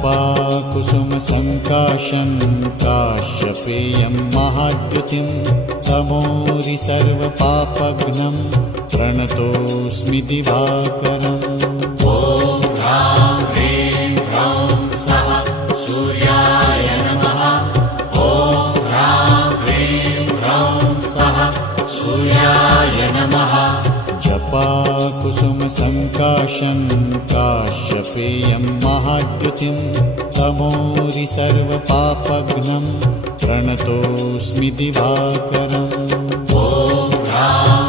जपाकुसुमसङ्काशं काश्यपेयं महाद्युतिं तमोरि सर्वपापघ्नं प्रणतोऽस्मि दिवाकरम्। ॐ ह्रां ह्रीं ह्रौं स्वः सूर्याय नमः। ॐ ह्रां ह्रीं ह्रौं स्वः सूर्याय नमः। जपाकुसुमसङ्काशं काश्यपेयं महाद्युतिं तमोरि सर्वपापघ्नं प्रणतोऽस्मि दिवाकरम्। ॐ ह्रां